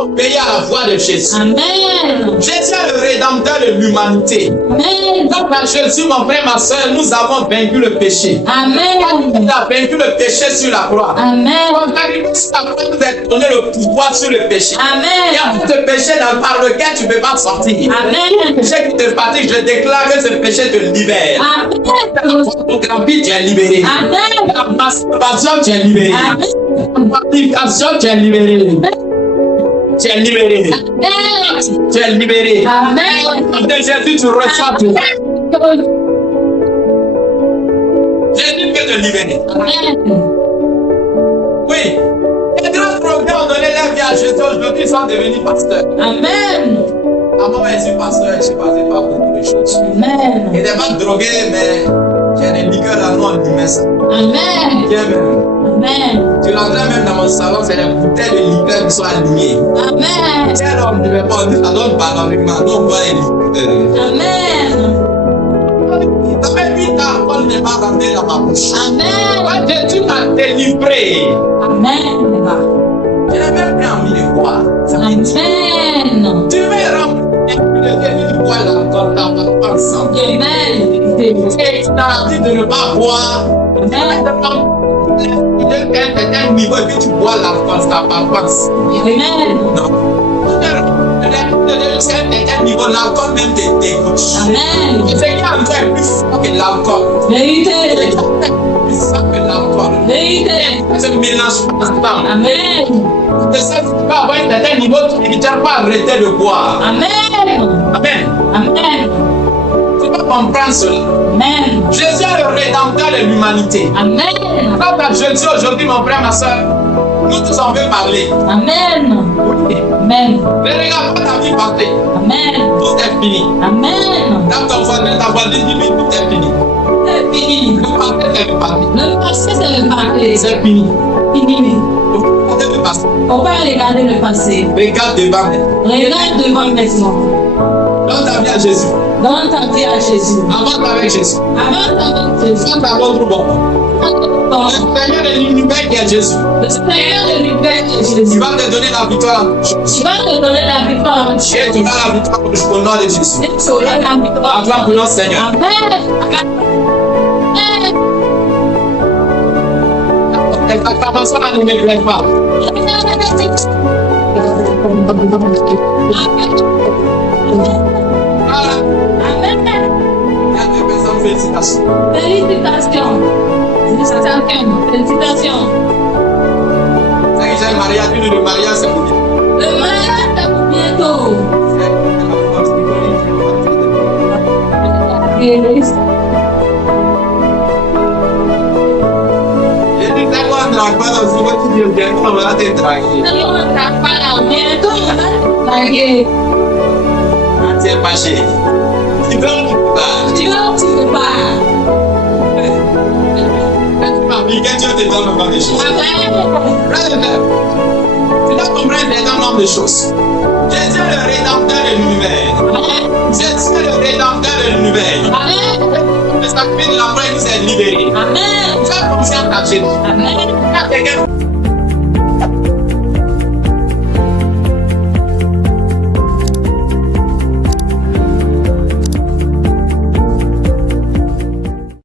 dois obéir à la voix de Jésus. Amen. Jésus est le rédempteur de l'humanité. Amen. Donc par Jésus, mon frère, ma soeur, nous avons vaincu le péché. Amen. Il a vaincu le péché sur la croix. Amen. Quand Christ a nous a donné le pouvoir sur le péché. Il y a Amen. ce péché par lequel tu ne peux pas sortir. Amen. Le péché qui te fatigue, je déclare que ce péché te libère. Amen. La photographie, tu es libéré. Amen. La masturbation, tu es libéré. Amen. La fornication, tu es libéré. Tu es libéré. Tu es libéré. Amen. De Jésus, tu reçois tout. Jésus peut te libérer. Amen. Oui. Les grands progrès ont donné leur vie à Jésus. Aujourd'hui, ils sont devenus pasteurs. Amen. Avant d'être pasteur, je passais par beaucoup de choses. Amen. Il n'était pas drogué, mais j'ai des liqueurs là, non, on dit ça. Amen. Bien même. Amen. Tu l'entends même dans mon salon, c'est des bouteilles de liqueurs qui sont alignées. Amen. Si alors on ne devait pas, on dit ça donne pardonnement. Nous, on boit les liqueurs. Amen. Ça fait 8 ans qu'on n'est pas rentré dans ma bouche. Amen. Quand Jésus m'a délivré, Amen. je n'ai même plus envie de boire. Ça veut dire, Amen. tu veux remplir le début du bois là, quand t'as pas ensemble. Amen. Et tu t'as dit de ne pas boire. Un niveau et puis tu bois l'alcool, ça n'a pas passe. Amen. Non. C'est un niveau, l'alcool même te dégoûte. Amen. Et ce qui est encore plus fort que l'alcool. Vérité. Plus fort que l'alcool. Vérité. C'est un mélange constant. Amen. De ça, tu peux avoir un certain niveau spirituel, pas arrêter de boire. Amen. Amen. Amen. Tu peux comprendre cela. Amen. Jésus est le rédempteur de l'humanité. Amen. Quand à Jésus aujourd'hui, mon frère, ma soeur, nous tous on veut parler. Amen. Oui. Amen. Mais regarde pas ta vie parler. Amen. Tout est fini. Amen. Dans ton voisin, ta voisine dit lui, tout est fini. C'est fini. Le passé, c'est le passé. Le passé, c'est le passé. C'est fini. Fini. Le passé, c'est le passé. On va regarder le passé. Regarde devant. Regarde devant maintenant. Dans ta vie à Jésus. Dans ta vie à Jésus. Avance avec Jésus. Avant ta vie, Jésus. Fais ta bonne bon. Le Seigneur de l'univers qui est Jésus. Le Seigneur de l'univers est Il Jésus. va te donner la victoire. Tu vas te donner la victoire en Et Jésus. tu as la victoire au nom de Jésus. Et tu auras la victoire. Acclame pour notre Seigneur. Amen. L'acclamation là ne me plaît pas. Voilà. Amen. Il y a deux personnes, félicitations. Félicitations. Félicitations. Félicitations. C'est que j'ai un mariage, une de mariage, c'est pour bien. Le mariage est pour bientôt. J'ai dit, c'est quoi un drague dans ce que tu dis, bien, on va te draguer. Bientôt, draguer. C'est pas chéri. Tu veux ou tu peux pas? Tu vas ou tu peux pas? Ma vie, que Dieu te donne encore des choses. Amen. Tu dois comprendre un certain nombre de choses. Jésus est le rédempteur de l'univers. Jésus est le rédempteur de l'univers. Amen. Le sacrifice de la croix, il nous est libéré. Amen. Fais confiance à Jésus. Amen. Quand quelqu'un